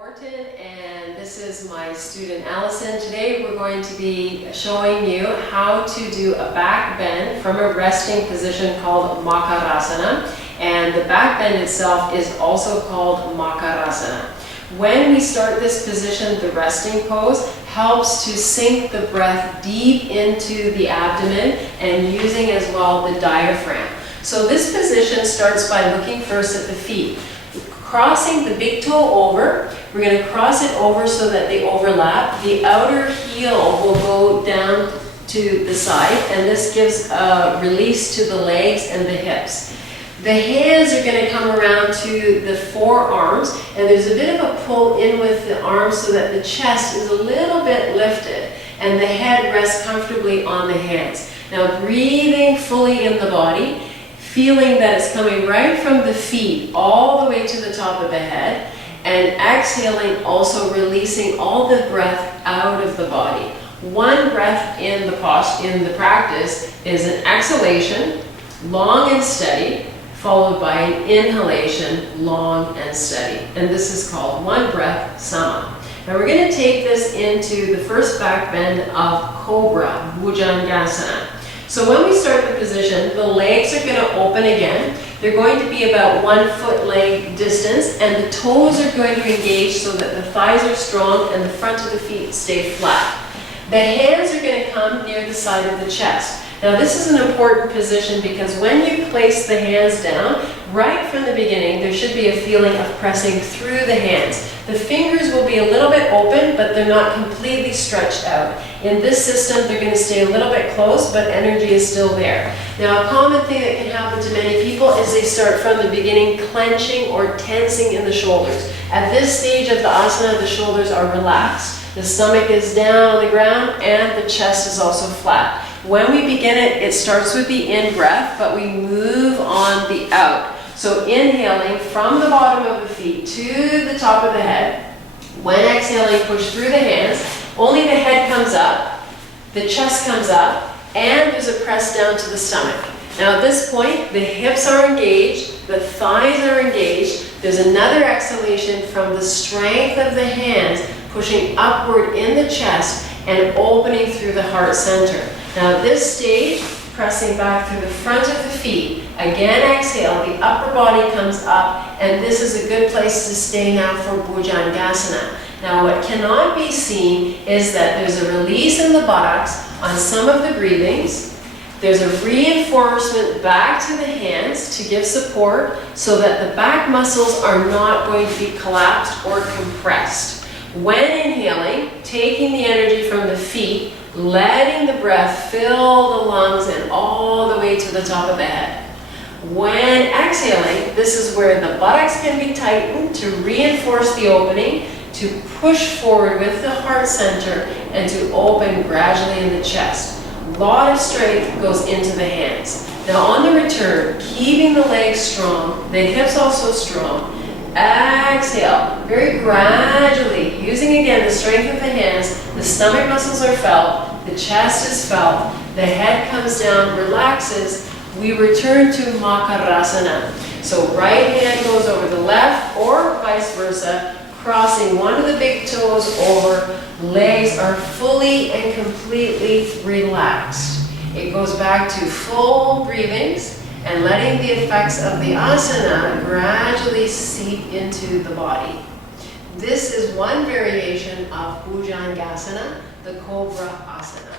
Morton, and this is my student Alison. Today we're going to be showing you how to do a back bend from a resting position called MacLeod, and the back bend itself is also called MacLeod. When we start this position, the resting pose helps to sink the breath deep into the abdomen and using as well the diaphragm. So this position starts by looking first at the feet. Crossing the big toe over, we're going to cross it over so that they overlap. The outer heel will go down to the side, and this gives a release to the legs and the hips. The hands are going to come around to the forearms, and there's a bit of a pull in with the arms so that the chest is a little bit lifted and the head rests comfortably on the hands. Now breathing fully in the body, feeling that it's coming right from the feet all the way to the top of the head, and exhaling, also releasing all the breath out of the body. One breath in the practice is an exhalation, long and steady, followed by an inhalation, long and steady. And this is called one breath sama. Now we're going to take this into the first back bend of cobra, Bhujangasana. So when we start the position, the legs are going to open again. They're going to be about 1 foot leg distance, and the toes are going to engage so that the thighs are strong and the front of the feet stay flat. The hands are going to come near the side of the chest. Now this is an important position because when you place the hands down, right from the beginning, there should be a feeling of pressing through the hands. The fingers will be a little bit open, but they're not completely stretched out. In this system, they're going to stay a little bit close, but energy is still there. Now, a common thing that can happen to many people is they start from the beginning clenching or tensing in the shoulders. At this stage of the asana, the shoulders are relaxed. The stomach is down on the ground, and the chest is also flat. When we begin it, it starts with the in breath, but we move on the out. So inhaling from the bottom of the feet to the top of the head. When exhaling, push through the hands. Only the head comes up, the chest comes up, and there's a press down to the stomach. Now at this point, the hips are engaged, the thighs are engaged. There's another exhalation from the strength of the hands, pushing upward in the chest and opening through the heart center. Now at this stage, pressing back through the front of the feet. Again, exhale, the upper body comes up, and this is a good place to stay now for Bhujangasana. Now what cannot be seen is that there's a release in the buttocks on some of the breathings. There's a reinforcement back to the hands to give support so that the back muscles are not going to be collapsed or compressed. When inhaling, taking the energy from the feet, letting the breath fill the lungs and all the way to the top of the head. When exhaling, this is where the buttocks can be tightened to reinforce the opening, to push forward with the heart center, and to open gradually in the chest. A lot of strength goes into the hands. Now on the return, keeping the legs strong, the hips also strong. Exhale, very gradually, using again the strength of the hands, the stomach muscles are felt, the chest is felt, the head comes down, relaxes, we return to Makarasana. So right hand goes over the left or vice versa, crossing one of the big toes over, legs are fully and completely relaxed. It goes back to full breathings, and letting the effects of the asana gradually seep into the body. This is one variation of Bhujangasana, the cobra asana.